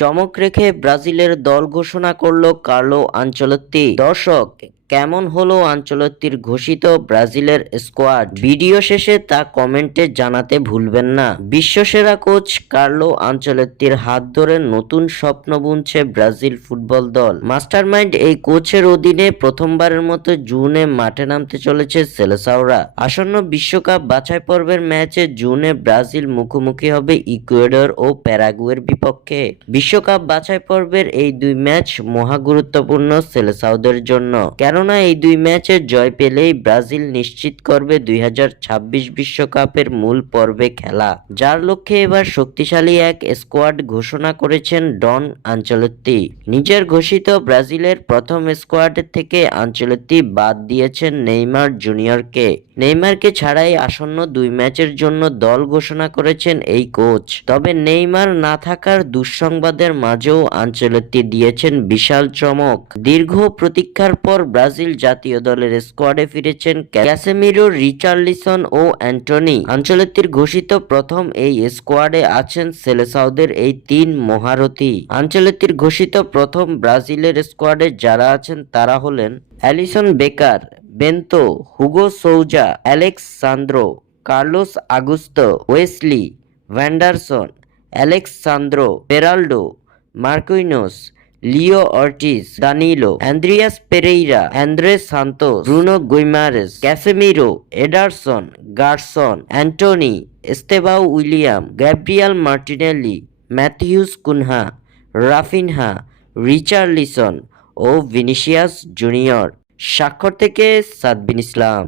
চমক রেখে ব্রাজিলের দল ঘোষণা করল কার্লো আনচেলত্তি। দর্শক, কেমন হলো আনচেলত্তির ঘোষিত ব্রাজিলের স্কোয়াড? ভিডিও শেষে তা কমেন্টে জানাতে ভুলবেন না। বিশ্বসেরা কোচ কার্লো আনচেলত্তির হাত ধরে নতুন স্বপ্ন বুনছে ব্রাজিল ফুটবল দল। মাস্টারমাইন্ড এই কোচের অধীনে প্রথমবারের মতো জুনে মাঠে নামতে চলেছে সেলেসাওরা। আসন্ন বিশ্বকাপ বাছাই পর্বের ম্যাচে জুনে ব্রাজিল মুখোমুখি হবে ইকুয়েডর ও প্যারাগুয়ের বিপক্ষে। বিশ্বকাপ বাছাই পর্বের এই দুই ম্যাচ মহা গুরুত্বপূর্ণ সেলেসাওদের জন্য, কেননা এই দুই ম্যাচে জয় পেলেই ব্রাজিল নিশ্চিত করবে 2026 বিশ্বকাপের মূল পর্বে খেলা, যার লক্ষ্যে এবার শক্তিশালী এক স্কোয়াড ঘোষণা করেছেন ডন আনচেলত্তি। নিজের ঘোষিত ব্রাজিলের প্রথম স্কোয়াড থেকে আনচেলত্তি বাদ দিয়েছেন নেইমার জুনিয়রকে। নেইমারকে ছাড়াই আসন্ন দুই ম্যাচের জন্য দল ঘোষণা করেছেন এই কোচ। তবে নেইমার না থাকার দুঃসংবাদের মাঝেও আনচেলত্তি দিয়েছেন বিশাল চমক। দীর্ঘ প্রতীক্ষার পর ব্রাজিল জাতীয় দলের স্কোয়াডে ফিরেছেন ক্যাসেমিরো, রিচার্লিসন ও অ্যান্টনি। আনচেলত্তির ঘোষিত প্রথম এই স্কোয়াডে আছেন সেলেসাওদের এই তিন মহারথী। আনচেলত্তির ঘোষিত প্রথম ব্রাজিলের স্কোয়াডে যারা আছেন তারা হলেন Alisson Becker, Bento, Hugo Souza, Alex Sandro, Carlos Augusto, Wesley, Vanderson, Alex Sandro, Beraldo, Marquinhos, Leo Ortiz, Danilo, Andreas Pereira, Andre Santos, Bruno Guimaraes, Casemiro, Ederson, Gerson, Antony, Estevao Willian, Gabriel Martinelli, Matheus Cunha, Raphinha, Richarlison ও Vinicius Junior. স্বাক্ষর থেকে সাদবিন ইসলাম।